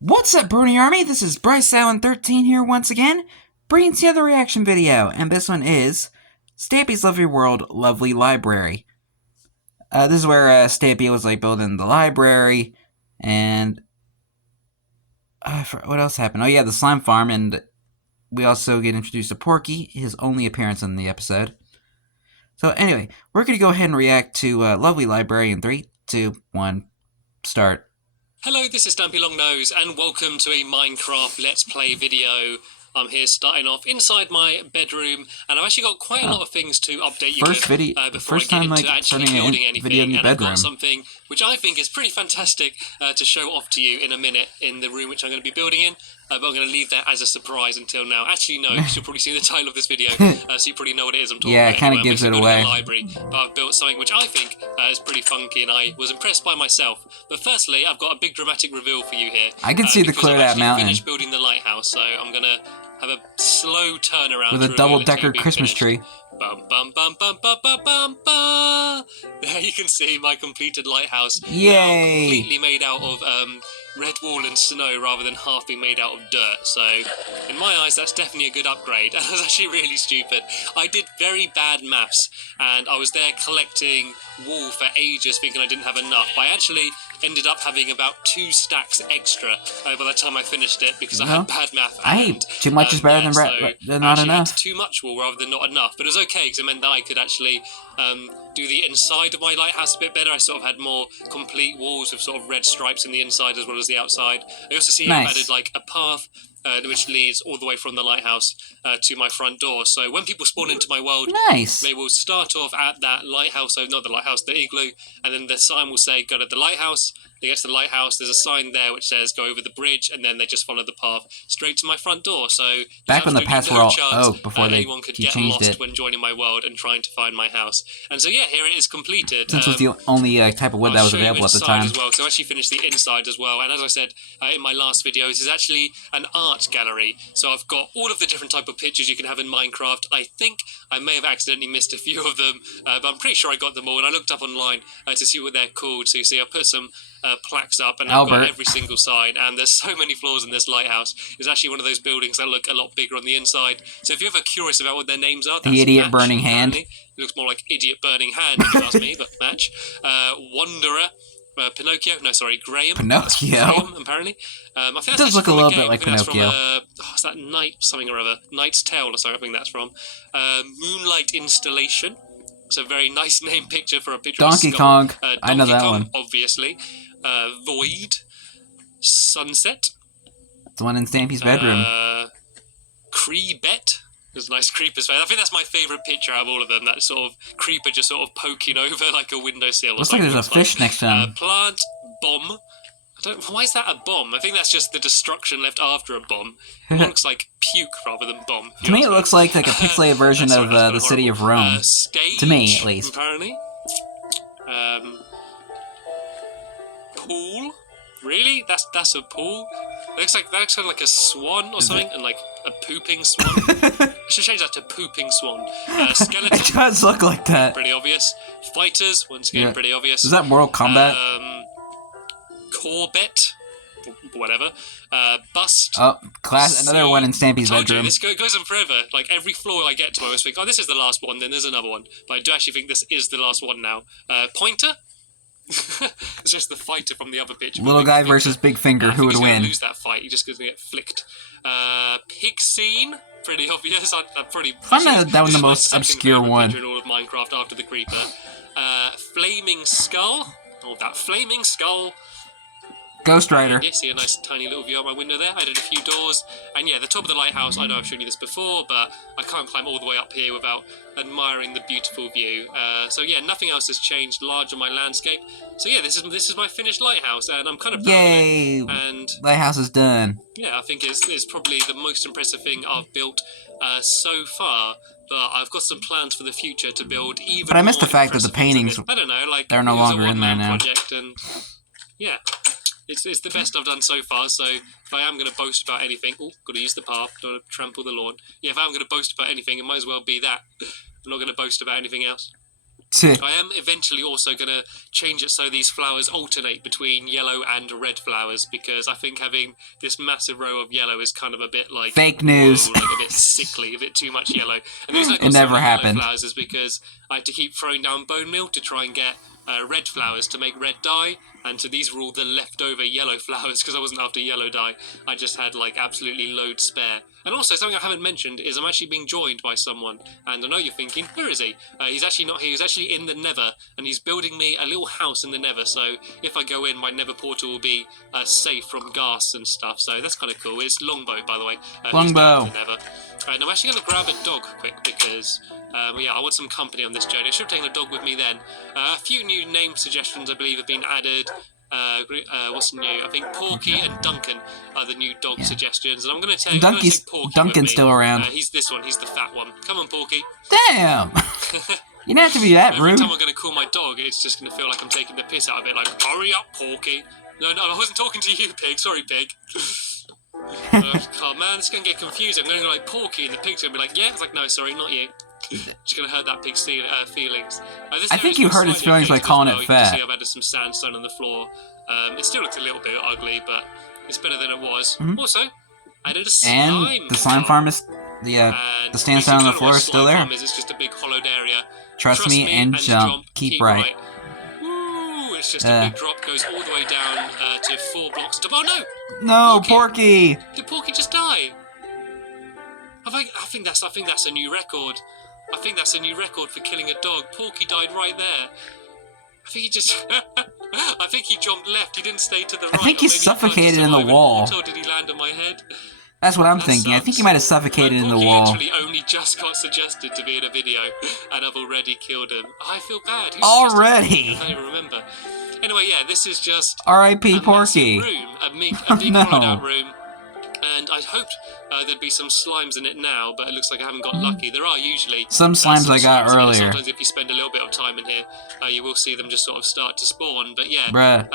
What's up, Brony Army? This is BryceAllen13 here once again, bringing to you the reaction video, and this one is Stampy's Lovely World, Lovely Library. This is where Stampy was building the library, and what else happened? Oh yeah, the slime farm, and we also get introduced to Porky, his only appearance in the episode. So anyway, we're gonna go ahead and react to Lovely Library in 3, 2, 1, start. Hello, this is Stampy Longnose, and welcome to a Minecraft Let's Play video. I'm here starting off inside my bedroom, and I've actually got quite a lot of things to update you with before I get into actually building anything. And I've got something which I think is pretty fantastic to show off to you in a minute in the room which I'm going to be building in. But I'm going to leave that as a surprise until now. Actually, no, because you'll probably see the title of this video, so you probably know what it is I'm talking about. Yeah, it kind of gives it away. A library, but I've built something which I think is pretty funky, and I was impressed by myself. But firstly, I've got a big dramatic reveal for you here. I can see the cleared out mountain. I've finished building the lighthouse, so I'm going to have a slow turnaround with a double-decker Christmas tree. Bum, bum, bum, bum, bum, bum, bum, bum. There you can see my completed lighthouse. Yay! Now completely made out of red wall and snow rather than half being made out of dirt. So, in my eyes, that's definitely a good upgrade. That was actually really stupid. I did very bad maths, and I was there collecting wool for ages thinking I didn't have enough. But I actually ended up having about 2 stacks extra by the time I finished it because I had bad math. Hey, too much is better than not enough. Too much wool rather than not enough, but it was okay because it meant that I could actually do the inside of my lighthouse a bit better. I sort of had more complete walls with sort of red stripes in the inside as well as the outside. I also see I've added a path which leads all the way from the lighthouse to my front door. So when people spawn into my world, they will start off at that lighthouse, so not the lighthouse, the igloo, and then the sign will say, go to the lighthouse. They get to the lighthouse, there's a sign there which says, go over the bridge, and then they just follow the path straight to my front door. So back when the paths were all before anyone could get lost when joining my world and trying to find my house. And so yeah, here it is completed. This was the only type of wood that was available at the time. As well. So I actually finished the inside as well. And as I said in my last video, this is actually an art gallery. So I've got all of the different type of pictures you can have in Minecraft. I think I may have accidentally missed a few of them, but I'm pretty sure I got them all. And I looked up online to see what they're called. So you see I put some plaques up, and I've got every single sign, and there's so many floors in this lighthouse. It's actually one of those buildings that look a lot bigger on the inside. So if you're ever curious about what their names are, that's the Idiot Match, Burning Hand. It looks more like Idiot Burning Hand, if you ask me, but Match. Wanderer. Pinocchio, no, sorry, Graham. Pinocchio. Apparently. I think it does look a little bit like Pinocchio. Is that Night something or other? Knight's Tale or something, I think that's from. Moonlight Installation. It's a very nice name picture for a picture Donkey of Kong. Donkey I know that Kong, one. Obviously. Void. Sunset. The one in Stampy's bedroom. Creepet. There's a nice creeper's face. I think that's my favourite picture out of all of them. That sort of creeper just sort of poking over like a windowsill. Looks like there's a fish next to him. Plant bomb. Why is that a bomb? I think that's just the destruction left after a bomb. It looks like puke rather than bomb. To me, it looks like a pixelated version of the city of Rome. Stage, to me, at least. Apparently. Pool. Really? That's a pool? That looks kind of like a swan or something, and like a pooping swan. I should change that to pooping swan. Skeleton. It does look like that. Pretty obvious. Fighters, once again, pretty obvious. Is that Mortal Kombat? Corbett. Whatever. Bust. Oh, another one in Stampy's bedroom. This goes on forever. Like every floor I get to, I always think, oh, this is the last one, then there's another one. But I do actually think this is the last one now. Pointer. It's just the fighter from the other picture. Little guy versus Big Finger, who would win? Lose that fight. He just goes to get flicked. Pig scene, pretty obvious. I find that was the most obscure one in all of Minecraft after the creeper. Flaming skull. Oh, that flaming skull. Ghost Rider. You see a nice tiny little view out my window there. I did a few doors, and yeah, the top of the lighthouse. I know I've shown you this before, but I can't climb all the way up here without admiring the beautiful view. So yeah, nothing else has changed large on my landscape. So yeah, this is my finished lighthouse, and I'm kind of proud of it. And lighthouse is done. Yeah, I think it's probably the most impressive thing I've built so far. But I've got some plans for the future to build even. But I missed the fact that the paintings. I don't know, they're no longer in there now. Project, and yeah. It's the best I've done so far, so if I am going to boast about anything... Oh, got to use the path, don't want to trample the lawn. Yeah, if I'm going to boast about anything, it might as well be that. I'm not going to boast about anything else. I am eventually also going to change it so these flowers alternate between yellow and red flowers, because I think having this massive row of yellow is kind of a bit like... Fake news. Whoa, like a bit sickly, a bit too much yellow. And the reason I got It so never many happened. yellow flowers is because I had to keep throwing down bone meal to try and get red flowers to make red dye, and so these were all the leftover yellow flowers because I wasn't after yellow dye. I just had like absolutely loads spare. And also, something I haven't mentioned is I'm actually being joined by someone, and I know you're thinking, where is he? He's actually not here. He's actually in the Nether, and he's building me a little house in the Nether, so if I go in, my Nether portal will be safe from ghasts and stuff, so that's kind of cool. It's Longbow, by the way. Longbow. He's down in the Nether. And I'm actually going to grab a dog quick because, yeah, I want some company on this journey. I should have taken a dog with me then. A few new name suggestions, I believe, have been added. What's new? I think Porky and Duncan are the new dog suggestions, and I'm going to take Porky. Duncan's still around. He's this one. He's the fat one. Come on, Porky. Damn. You don't have to be that rude. Every time I'm going to call my dog, it's just going to feel like I'm taking the piss out of it. Like, hurry up, Porky. No, I wasn't talking to you, Pig. Sorry, Pig. Oh man, it's going to get confusing. I'm going to go like Porky, and the pig's going to be like, yeah. It's like, no, sorry, not you. Just going to hurt that pig's feelings. I think you hurt his feelings by calling it fat. See, I've added some sandstone on the floor. It still looks a little bit ugly, but it's better than it was. Also, I added a slime. And the slime farm is the sandstone on the floor is still there. It's just a big hollowed area. Trust me and jump. Keep right. Woo! It's just a big drop, goes all the way down to 4 blocks. Oh no! No, Porky! Did Porky just die? I think that's a new record. I think that's a new record for killing a dog. Porky died right there. I think he just... I think he jumped left. He didn't stay to the right. I think he suffocated in the wall. Or did he land on my head? That's what I'm thinking. I think he might have suffocated in the wall. Porky literally only just got suggested to be in a video, and I've already killed him. I feel bad. Already? I don't even remember. Anyway, yeah, this is just... R.I.P. Porky. Room, a big hollowed out room. And I hoped there'd be some slimes in it now, but it looks like I haven't got lucky. There are usually some slimes I got earlier. Sometimes if you spend a little bit of time in here, you will see them just sort of start to spawn. But yeah,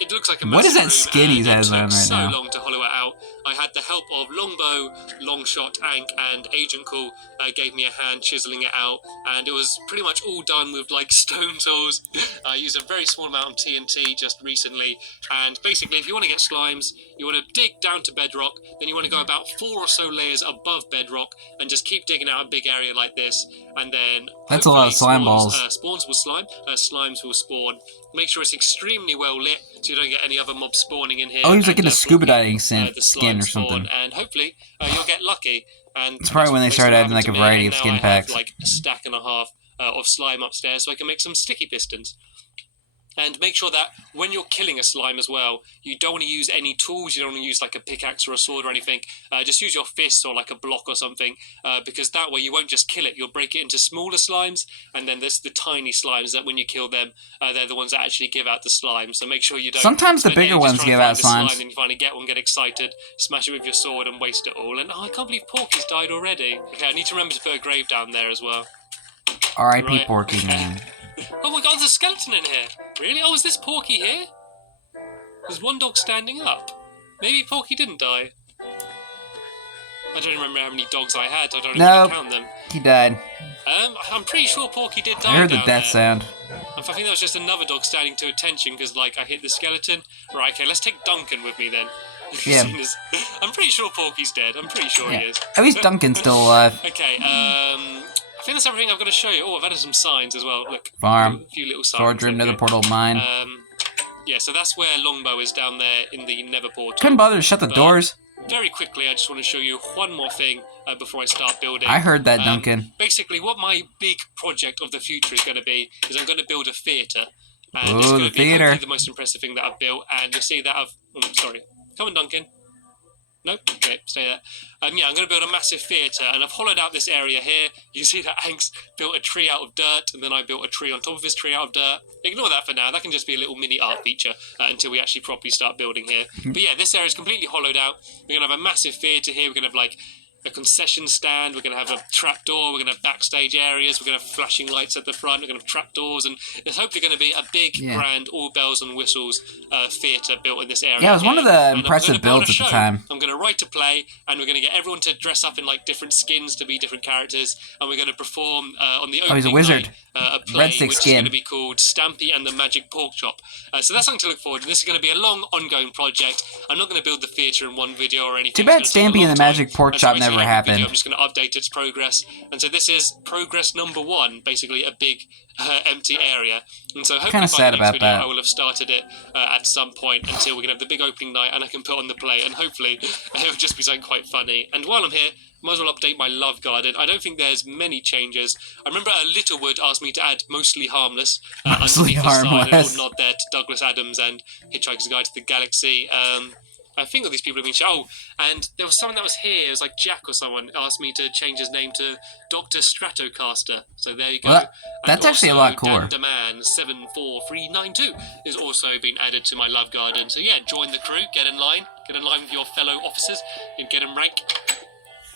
it looks like a massive What is that room, skin he has on right so now? So long to hollow it out. I had the help of Longbow, Longshot, Ank, and Agent Cool gave me a hand chiseling it out, and it was pretty much all done with like stone tools. I used a very small amount of TNT just recently, and basically if you want to get slimes, you want to dig down to bedrock, then you want to go about 4 or so layers above bedrock and just keep digging out a big area like this, and then that's a lot of slime balls. Spawns will slime, slimes will spawn. Make sure it's extremely well lit so you don't get any other mobs spawning in here. Oh, he was like in a scuba diving skin or something. And hopefully you'll get lucky. And it's probably when they started adding like a variety of skin packs. I have like a stack and a half of slime upstairs so I can make some sticky pistons. And make sure that when you're killing a slime as well, you don't want to use any tools. You don't want to use like a pickaxe or a sword or anything. Just use your fist or like a block or something, because that way you won't just kill it. You'll break it into smaller slimes, and then there's the tiny slimes that when you kill them, they're the ones that actually give out the slime. So make sure you don't... Sometimes the bigger ones give out slimes. And you finally get one, get excited, smash it with your sword and waste it all. And I can't believe Porky's died already. Okay, I need to remember to put a grave down there as well. R.I.P. Porky, man. Oh my god, there's a skeleton in here! Really? Oh, is this Porky here? There's one dog standing up. Maybe Porky didn't die. I don't remember how many dogs I had. I don't even count them. He died. I'm pretty sure Porky did die. I heard the death sound. I think that was just another dog standing to attention because, like, I hit the skeleton. Right, okay, let's take Duncan with me then. Yeah. I'm pretty sure Porky's dead. I'm pretty sure he is. At least Duncan's still alive. Okay, I think that's everything I've got to show you. Oh, I've added some signs as well. Look, farm, a few little signs. sword room, nether portal, mine. Yeah, so that's where Longbow is down there in the nether portal. Couldn't bother to shut the doors. Very quickly, I just want to show you one more thing before I start building. I heard that, Duncan. Basically, what my big project of the future is going to be is I'm going to build a theatre. And Ooh, it's going to be theatre. the most impressive thing that I've built. And you'll see that I've... Oh, sorry. Come on, Duncan. Nope, okay, stay there. Yeah, I'm going to build a massive theatre, and I've hollowed out this area here. You see that Hank's built a tree out of dirt, and then I built a tree on top of his tree out of dirt. Ignore that for now. That can just be a little mini art feature until we actually properly start building here. But yeah, this area is completely hollowed out. We're going to have a massive theatre here. We're going to have, like, a concession stand, we're going to have a trapdoor, we're going to have backstage areas, we're going to have flashing lights at the front, we're going to have trapdoors, and it's hopefully going to be a big, grand, all bells and whistles theatre built in this area. Yeah, it was one of the impressive builds at the time. I'm going to write a play, and we're going to get everyone to dress up in like different skins to be different characters, and we're going to perform on the opening he's a wizard. night, a play Red stick which skin. is going to be called Stampy and the Magic Pork Chop. So that's something to look forward to. This is going to be a long, ongoing project. I'm not going to build the theatre in one video or anything. Too bad Stampy and the Magic Pork Chop never happened. I'm just going to update its progress. And so this is progress number 1, basically a big empty area. And so hopefully by the next video I will have started it at some point until we can have the big opening night and I can put on the play, and hopefully it will just be something quite funny. And while I'm here, might as well update my love garden. I don't think there's many changes. I remember Littlewood asked me to add Mostly Harmless. Mostly Harmless. A nod there to Douglas Adams and Hitchhiker's Guide to the Galaxy. I think all these people have been shown. Oh, and there was someone that was here. It was like Jack or someone asked me to change his name to Dr. Stratocaster. So there you go. Well, that's actually a lot cooler. Dandaman 74392 is also been added to my love garden. So yeah, join the crew. Get in line with your fellow officers and get in rank.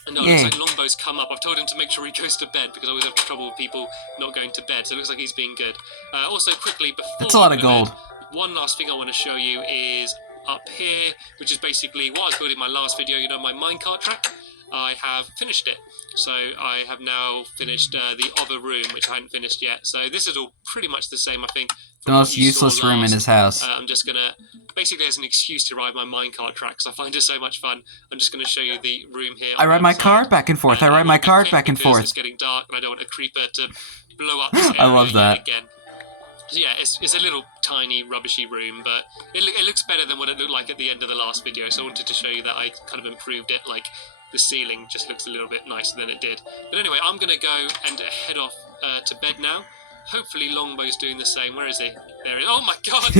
And it looks like Longbow's come up. I've told him to make sure he goes to bed because I always have trouble with people not going to bed. So it looks like he's being good. Also, quickly, before that's a lot of gold. One last thing I want to show you is up here, which is basically what I was building in my last video, you know, my minecart track. I have finished it. So I have now finished the other room, which I hadn't finished yet. So this is all pretty much the same, I think. The most useless room in his house. I'm just going to, basically as an excuse to ride my minecart track, because I find it so much fun, I'm just going to show you the room here. I ride my car back and forth. I ride my car back and forth. It's getting dark and I don't want a creeper to blow up this area I love that. again. So yeah, it's a little tiny rubbishy room, but it looks better than what it looked like at the end of the last video, so I wanted to show you that I kind of improved it. Like, the ceiling just looks a little bit nicer than it did. But anyway, I'm going to go and head off to bed now. Hopefully Longbow's doing the same. Where is he? There he is. Oh my god!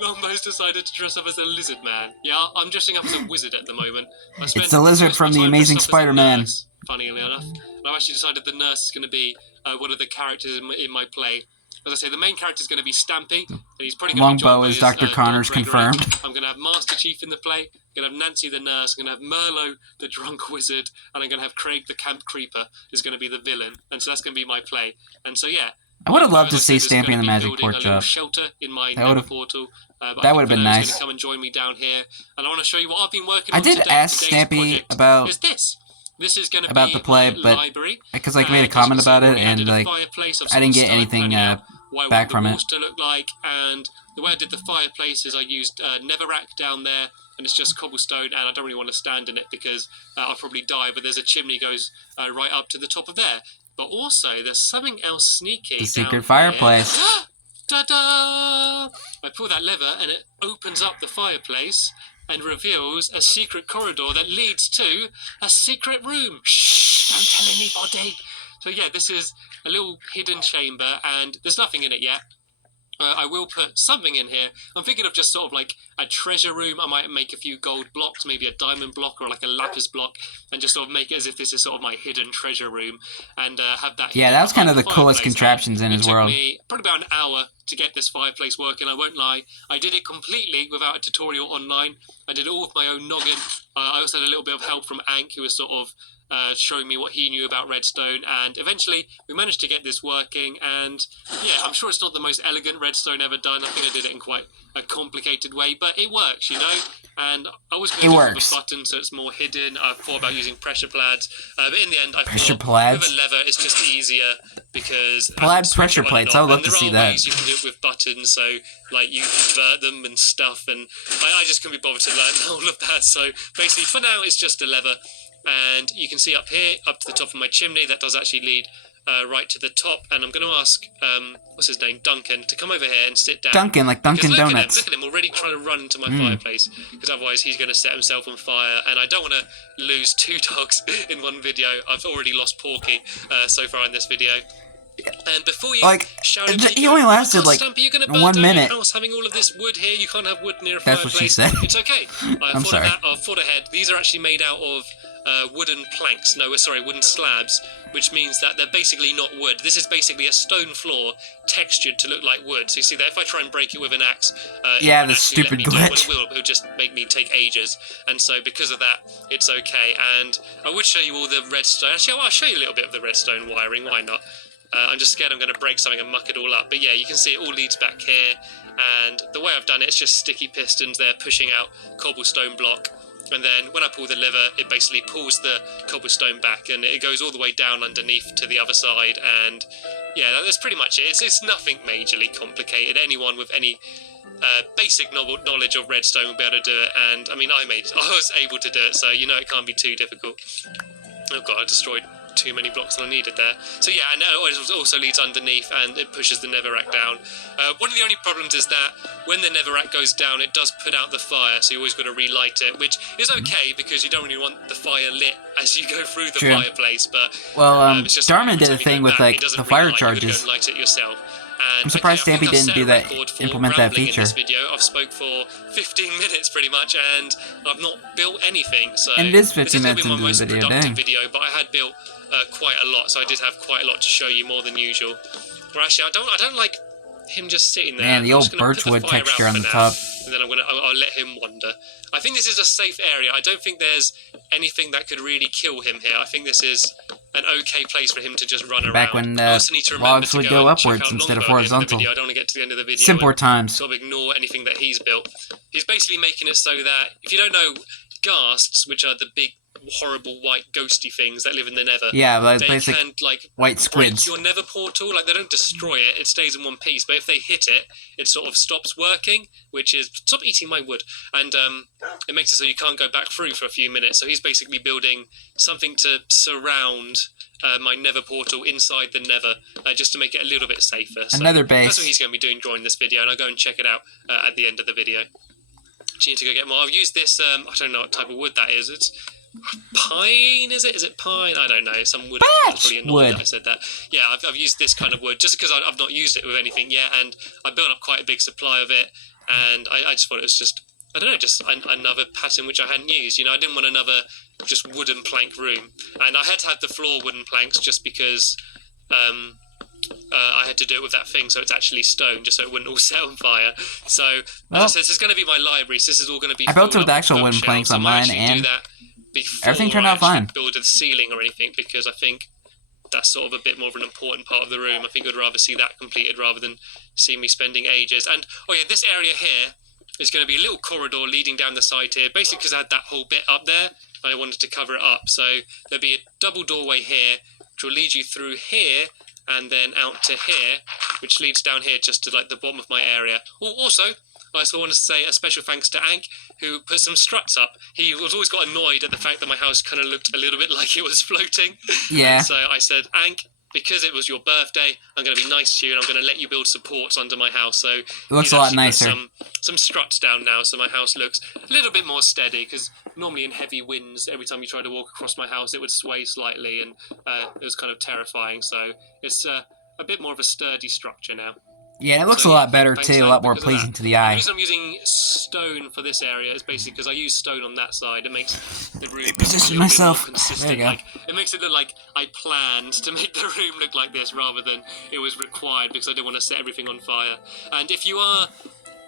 Longbow's decided to dress up as a lizard man. Yeah, I'm dressing up as a wizard at the moment. It's the lizard from the Amazing Spider-Man. Funnily enough. And I've actually decided the nurse is going to be one of the characters in my play. As I say, the main character is going to be Stampy, and he's probably going to be Longbow is Dr. Connors confirmed. I'm going to have Master Chief in the play, I'm going to have Nancy the nurse, I'm going to have Merlot the drunk wizard, and I'm going to have Craig the camp creeper is going to be the villain. And so that's going to be my play. And so yeah, I would have loved to see Stampy and the Magic Pork Chop. Shelter in my portal. That would have been nice. Going to come and join me down here, and I want to show you what I've been working on. I did ask Stampy about this is going to about be the play, but because like made a comment about it, and like I didn't get anything back from it. To look like, and the way I did the fireplace is I used Netherrack down there, and it's just cobblestone, and I don't really want to stand in it because I'll probably die. But there's a chimney goes right up to the top of there. But also there's something else sneaky. The secret fireplace. Ta-da! I pull that lever, and it opens up the fireplace and reveals a secret corridor that leads to a secret room. Shh! Don't tell anybody. So yeah, this is a little hidden chamber, and there's nothing in it yet. I will put something in here. I'm thinking of just sort of like a treasure room. I might make a few gold blocks, maybe a diamond block or like a lapis block, and just sort of make it as if this is sort of my hidden treasure room, and have that. Yeah, that was kind of the coolest contraptions in his world. It took me probably about an hour to get this fireplace working. I won't lie. I did it completely without a tutorial online. I did it all with my own noggin. I also had a little bit of help from Ank, who was sort of showing me what he knew about redstone, and eventually we managed to get this working. And yeah, I'm sure it's not the most elegant redstone ever done. I think I did it in quite a complicated way, but it works, you know. And I was going to use a button so it's more hidden. I thought about using pressure plaids, but in the end I thought with a lever it's just easier because plaid pressure plates. I would love to see that. There are ways you can do it with buttons, so like you invert them and stuff, and I just couldn't be bothered to learn all of that. So basically for now it's just a lever. And you can see up here, up to the top of my chimney, that does actually lead right to the top. And I'm going to ask, what's his name, Duncan, to come over here and sit down. Duncan, like Dunkin' Donuts. Look at him already trying to run into my fireplace, because otherwise he's going to set himself on fire. And I don't want to lose 2 dogs in one video. I've already lost Porky so far in this video. And before you shout at me, he only lasted like Stampy, you're gonna burn 1 down minute. your house having all of this wood here. You can't have wood near a That's fireplace. what she said. It's okay. I'm sorry. I thought ahead. These are actually made out of wooden planks. No, sorry, wooden slabs, which means that they're basically not wood. This is basically a stone floor textured to look like wood. So you see that if I try and break it with an axe, yeah, the stupid glitch. It'll just make me take ages. And so because of that, it's okay. And I would show you all the redstone. Actually, I'll show you a little bit of the redstone wiring. Why not? I'm just scared I'm going to break something and muck it all up. But yeah, you can see it all leads back here. And the way I've done it, it's just sticky pistons there pushing out cobblestone block. And then when I pull the lever, it basically pulls the cobblestone back and it goes all the way down underneath to the other side. And yeah, that's pretty much it. It's nothing majorly complicated. Anyone with any basic knowledge of redstone will be able to do it. And I mean, I was able to do it, so you know it can't be too difficult. Oh god, I destroyed too many blocks than I needed there. So yeah, and it also leads underneath and it pushes the netherrack down. One of the only problems is that when the netherrack goes down, it does put out the fire, so you always got to relight it, which is okay because you don't really want the fire lit as you go through the fireplace. But Darman did a thing with like the fire charges. You light it yourself. And I'm surprised Stampy didn't do that, implement that feature. In this video, I've spoke for 15 minutes pretty much, and I've not built anything. So and it is 15 minutes into the video, dang. But I had built quite a lot, so I did have quite a lot to show you, more than usual. Well, actually, I don't like him just sitting there. Man, the old birchwood texture on the top. And then I'll let him wander. I think this is a safe area. I don't think there's anything that could really kill him here. I think this is an okay place for him to just run around. Back when logs would go upwards instead of horizontal. I don't want to get to the end of the video. Simpler times. Sort of ignore anything that he's built. He's basically making it so that, if you don't know, ghasts, which are the big horrible white ghosty things that live in the nether, yeah, they basic can like white squids. break your nether portal. Like, they don't destroy it, it stays in one piece, but if they hit it, it sort of stops working, which is, stop eating my wood, and it makes it so you can't go back through for a few minutes. So he's basically building something to surround my nether portal inside the nether, just to make it a little bit safer. So another base. That's what he's going to be doing during this video, and I'll go and check it out at the end of the video. You need to go get more. I've used this, I don't know what type of wood that is. It's pine, is it? Is it pine? I don't know. Some wood. It's probably annoying that I said that. Yeah, I've used this kind of wood just because I've not used it with anything yet, and I built up quite a big supply of it, and I just thought it was just, I don't know, just another pattern which I hadn't used. You know, I didn't want another just wooden plank room, and I had to have the floor wooden planks just because I had to do it with that thing, so it's actually stone, just so it wouldn't all set on fire. So, as I said, this is going to be my library, so this is all going to be... I built it with actual wooden planks on mine, and everything turned out fine. Build the ceiling or anything, because I think that's sort of a bit more of an important part of the room. I think I'd rather see that completed rather than see me spending ages. And, oh yeah, this area here is going to be a little corridor leading down the side here, basically because I had that whole bit up there, and I wanted to cover it up. So there'll be a double doorway here, which will lead you through here, and then out to here, which leads down here just to like the bottom of my area. Also, I also want to say a special thanks to Ank, who put some struts up. He was always got annoyed at the fact that my house kind of looked a little bit like it was floating. Yeah. And so I said, Ank, because it was your birthday, I'm going to be nice to you, and I'm going to let you build supports under my house. So it looks a lot nicer. Some struts down now, so my house looks a little bit more steady, because normally in heavy winds, every time you try to walk across my house, it would sway slightly, and it was kind of terrifying. So it's a bit more of a sturdy structure now. Yeah, it looks a lot better too, a lot more pleasing to the eye. The reason I'm using stone for this area is basically because I use stone on that side. It makes the room position myself. There you go. Like, it makes it look like I planned to make the room look like this rather than it was required, because I didn't want to set everything on fire. And if you are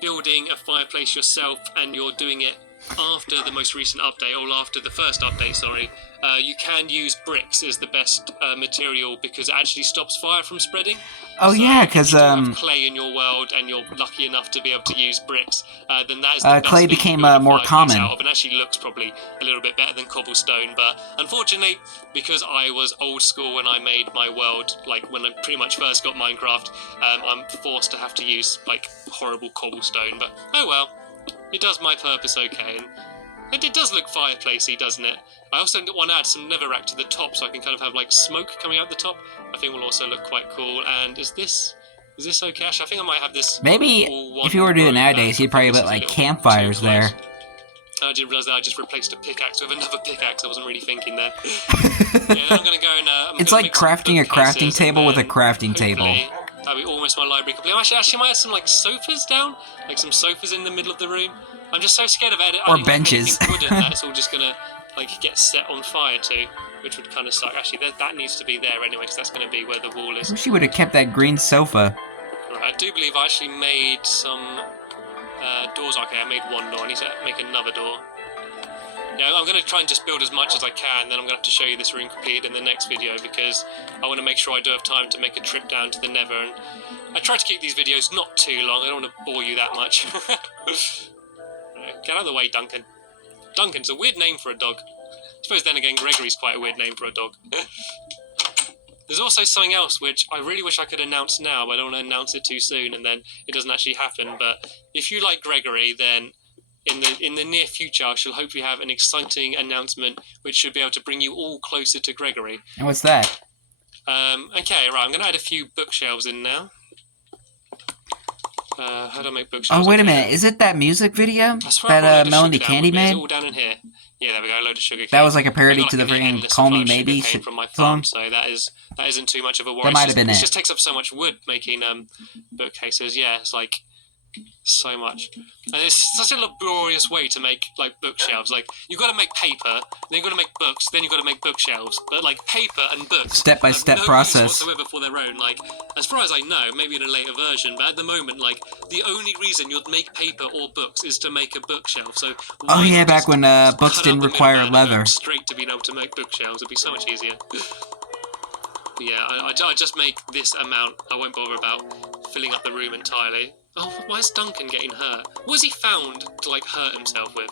building a fireplace yourself and you're doing it after the most recent update, or after the first update, sorry, you can use bricks as the best material, because it actually stops fire from spreading. Oh, so yeah, because if you have clay in your world and you're lucky enough to be able to use bricks, then that is the best clay thing became to build a more fireplace common. out of, and actually looks probably a little bit better than cobblestone. But unfortunately, because I was old school when I made my world, like when I pretty much first got Minecraft, I'm forced to have to use like horrible cobblestone. But oh well, it does my purpose okay, and it does look fireplacey, doesn't it? I also want to add some netherrack to the top, so I can kind of have like smoke coming out the top. I think will also look quite cool. And is this okay? Actually, I think I might have this. Maybe if you were to do it nowadays, you'd probably put like campfires there. I didn't realise that I just replaced a pickaxe with another pickaxe. I wasn't really thinking there. Yeah, I'm going to go and... it's like crafting a crafting table with a crafting table. That'll be almost my library complete. Actually, I might have some, like, sofas down. Like, some sofas in the middle of the room. I'm just so scared of adding benches. anything wooden that it's all just gonna, like, get set on fire too, which would kind of suck. Actually, that needs to be there anyway, because that's going to be where the wall is. I wish you would have kept that green sofa. Right, I do believe I actually made some doors. Okay, I made one door. I need to make another door. Yeah, I'm going to try and just build as much as I can, then I'm going to have to show you this room completed in the next video, because I want to make sure I do have time to make a trip down to the Nether, and I try to keep these videos not too long. I don't want to bore you that much. Get out of the way, Duncan. Duncan's a weird name for a dog. I suppose then again, Gregory's quite a weird name for a dog. There's also something else which I really wish I could announce now, but I don't want to announce it too soon and then it doesn't actually happen. But if you like Gregory, then in the near future, I shall hopefully have an exciting announcement which should be able to bring you all closer to Gregory. And what's that? Okay, right, I'm going to add a few bookshelves in now. How do I make bookshelves? Oh, wait a minute. Is it that music video that Melody Candy made? It's all down in here. Yeah, there we go, a load of sugar cane. That was like a parody to the freaking Call Me Maybe from my song. farm, so that isn't too much of a worry. That might have been it. It just takes up so much wood making bookcases. Yeah, it's like so much, and it's such a laborious way to make like bookshelves. Like you've got to make paper, then you've got to make books, then you've got to make bookshelves. But like paper and books, step-by-step no process. whatsoever for their own. Like as far as I know, maybe in a later version, but at the moment, like the only reason you'd make paper or books is to make a bookshelf. So oh yeah, back when books didn't require leather. Straight to being able to make bookshelves, it'd be so much easier. But yeah, I just make this amount. I won't bother about filling up the room entirely. Oh, why is Duncan getting hurt? What has he found to, like, hurt himself with?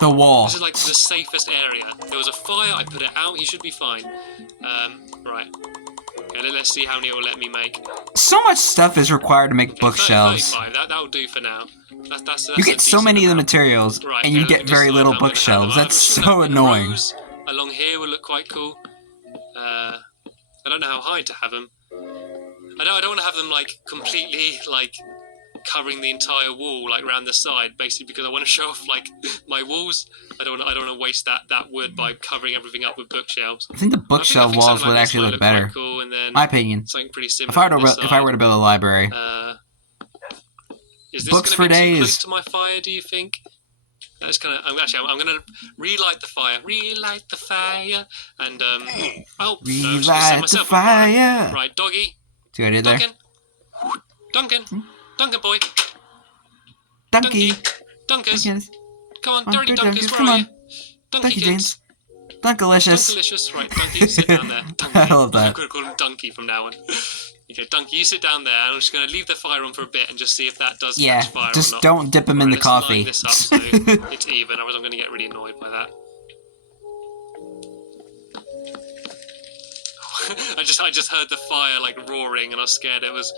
The wall. This is, like, the safest area. There was a fire, I put it out, he should be fine. Right. Okay, let's see how many it will let me make. So much stuff is required to make bookshelves. 35, that'll do for now. That's you get so many of the materials, right, and you get very little bookshelves. That's so annoying. Along here will look quite cool. I don't know how high to have them. I don't want to have them, like, completely, like, covering the entire wall, like around the side, basically because I want to show off like my walls. I don't want to waste that wood by covering everything up with bookshelves. I think the bookshelf walls would actually look better. Cool, and then my opinion. Something pretty similar. If I were to build a library, is this books for be days. Too close to my fire? Do you think? That's kind of. I'm going to relight the fire. Relight the fire, and relight the fire. Right, doggy. See what I did there? Duncan. Duncan boy. Dunky. Dunkers. Come on, dirty Dunkers, come on. Dunky James. Dunkalicious. Dunkalicious. Right, Dunky, sit down there. Dunky. I love that. I'm going to call him Dunky from now on. Okay, Dunky, you sit down there, and I'm just going to leave the fire on for a bit and just see if that does catch fire just or not. don't dip him in the coffee. Let's line this up so it's even, otherwise I'm going to get really annoyed by that. I just heard the fire like roaring, and I was scared it was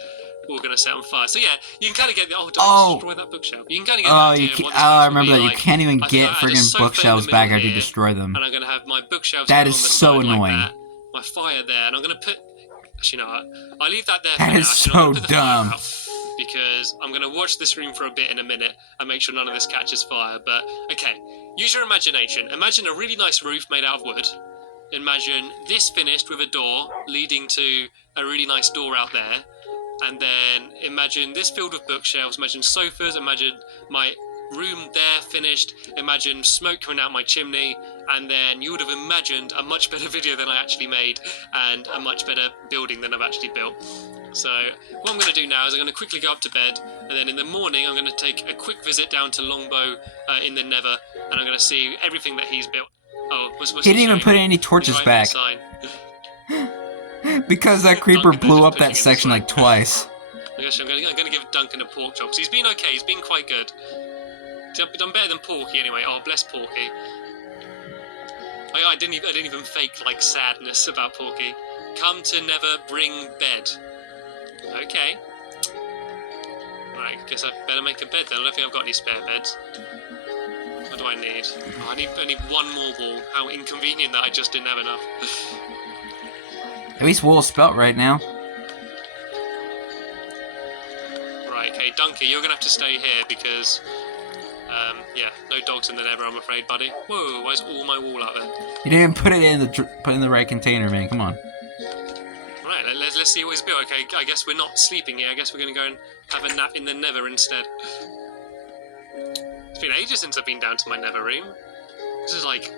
all going to set on fire. So yeah, you can kind of get the don't destroy that bookshelf. You can kind of get the idea of what this I remember that. like. You can't even get friggin' bookshelves back after you destroy them. And I'm going to have my bookshelves. That is on the so side annoying. Like that, my fire there, and I'm going to put. Actually, no, I'll leave that there. That is so dumb. Because I'm going to watch this room for a bit in a minute and make sure none of this catches fire. But okay, use your imagination. Imagine a really nice roof made out of wood. Imagine this finished with a door leading to a really nice door out there. And then imagine this filled with bookshelves. Imagine sofas. Imagine my room there finished. Imagine smoke coming out my chimney. And then you would have imagined a much better video than I actually made and a much better building than I've actually built. So what I'm going to do now is I'm going to quickly go up to bed. And then in the morning I'm going to take a quick visit down to Longbow in the Nether. And I'm going to see everything that he's built. Oh, he didn't even put any torches back. Because that creeper blew up that section like twice. Actually, I'm going to give Duncan a pork chop. He's been okay. He's been quite good. He's done better than Porky anyway. Oh, bless Porky. I didn't even fake like sadness about Porky. Come to Nether, bring bed. Okay. Right, guess I better make a bed then. I don't think I've got any spare beds. What do I need? Oh, I need one more wool. How inconvenient that I just didn't have enough. At least wool is spelt right now. Right, okay, Dunky, you're gonna have to stay here because, yeah, no dogs in the Nether, I'm afraid, buddy. Whoa, where's all my wool out there? You didn't put it in the right container, man. Come on. Right, let's let's see what he's built. Okay, I guess we're not sleeping here. I guess we're going to go and have a nap in the nether instead. It's been ages since I've been down to my nether room. This is like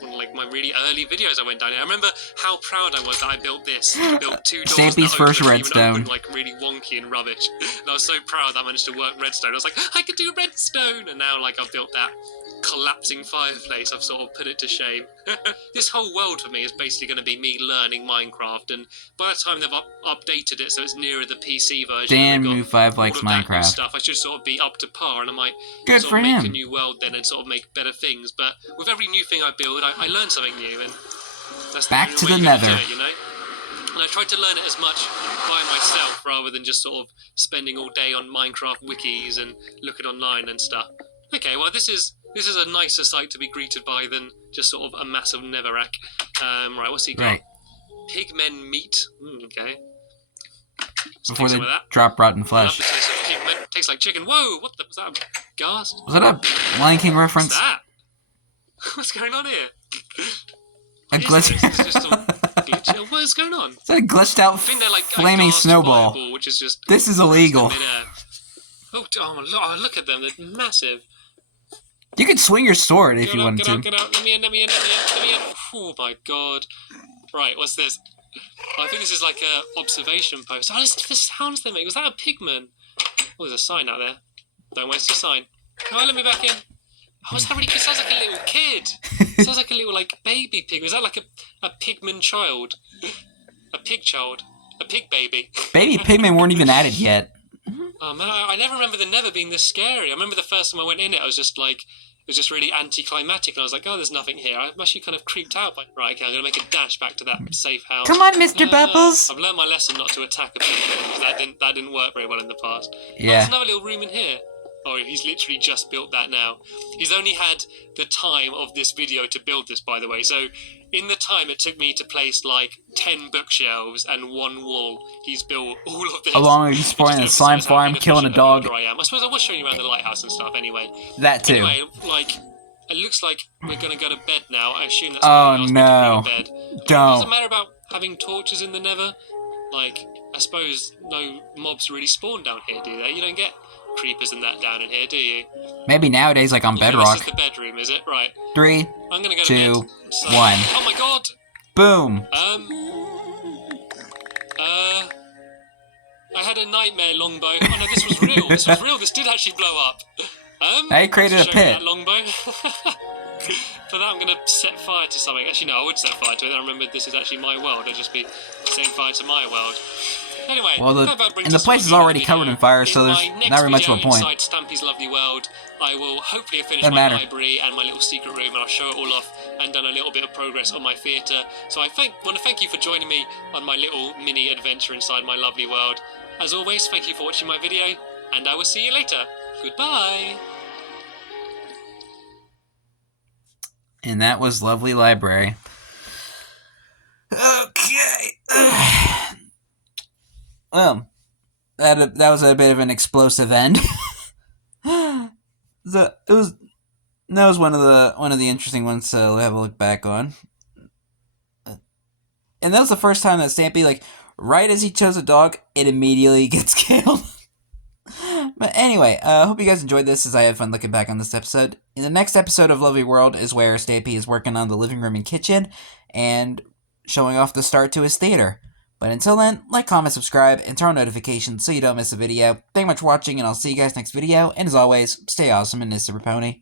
one of like my really early videos I went down here. I remember how proud I was that I built this. I built 2 doors Stampy's first redstone. Opened, like really wonky and rubbish. And I was so proud that I managed to work redstone. I was like, I could do redstone! And now like I've built that collapsing fireplace. I've sort of put it to shame. This whole world for me is basically going to be me learning Minecraft, and by the time they've updated it so it's nearer the PC version, damn, New 5 likes Minecraft stuff, I should sort of be up to par, and I might good sort for of him. make a new world then and sort of make better things. But with every new thing I build, I learn something new, and that's back to the way nether. do it, you know? And I tried to learn it as much by myself rather than just sort of spending all day on Minecraft wikis and looking online and stuff. Okay, well this is a nicer sight to be greeted by than just sort of a massive netherrack. Right, what's he got? Right. Pigmen meat. Okay. Before they drop rotten flesh. The taste of pigmen. Tastes like chicken. Whoa! What the? Was that a ghast? Was that a Lion King reference? What's that? What's going on here? A glitch. What is going on? Is that a glitched out like flaming snowball? Fireball, which is just this is illegal. Oh, look at them. They're massive. You could swing your sword if you wanted to. Get out. Let me in. Oh my god. Right, what's this? Oh, I think this is like a observation post. Oh, listen to the sounds they make. Was that a pigman? Oh, there's a sign out there. Don't waste your sign. Oh, let me back in. Oh, is that really good? It sounds like a little kid. It sounds like a little, like, baby pig. Was that like a pigman child? A pig child? A pig baby? Baby pigmen weren't even added yet. Oh, man, I never remember the nether being this scary. I remember the first time I went in it, I was just like, it was just really anticlimactic, and I was like, oh, there's nothing here. I'm actually kind of creeped out by... Right, okay, I'm going to make a dash back to that safe house. Come on, Mr. Bubbles! I've learned my lesson not to attack a pigman, because that didn't work very well in the past. Yeah. Oh, there's another little room in here. Oh, he's literally just built that now. He's only had the time of this video to build this, by the way. So, in the time it took me to place, like, 10 bookshelves and 1 wall, he's built all of this. Along with exploring the slime farm, killing a dog. I suppose I was showing you around the lighthouse and stuff anyway. That too. Anyway, like, it looks like we're going to go to bed now. I assume that's oh, no. Bed. Don't. It doesn't matter about having torches in the nether. Like, I suppose no mobs really spawn down here, do they? You don't get creepers and that down in here, do you? Maybe nowadays, like on Bedrock. This is the bedroom, is it? Right. 3, I'm gonna go 2, to bed. 1. Oh my god! Boom! I had a nightmare, Longbow. Oh no, this was real. This was real. This did actually blow up. I created a pit. That, Longbow. For that, I'm going to set fire to something. Actually, no, I would set fire to it. I remembered this is actually my world. I'd just be setting fire to my world. Anyway, well, the place is already covered in fire, so there's not very much of a point. Inside Stampy's lovely world, I will hopefully have finished my library and my little secret room, and I'll show it all off and done a little bit of progress on my theatre. So I want to thank you for joining me on my little mini adventure inside my lovely world. As always, thank you for watching my video, and I will see you later. Goodbye. And that was Lovely Library. Okay. Well, that was a bit of an explosive end. That was one of the interesting ones to have a look back on. And that was the first time that Stampy, like, right as he chose a dog, it immediately gets killed. But anyway, I hope you guys enjoyed this as I had fun looking back on this episode. In the next episode of Lovely World is where Stampy is working on the living room and kitchen and showing off the start to his theater. But until then, like, comment, subscribe, and turn on notifications so you don't miss a video. Thank you much for watching, and I'll see you guys next video. And as always, stay awesome and this is Super Pony.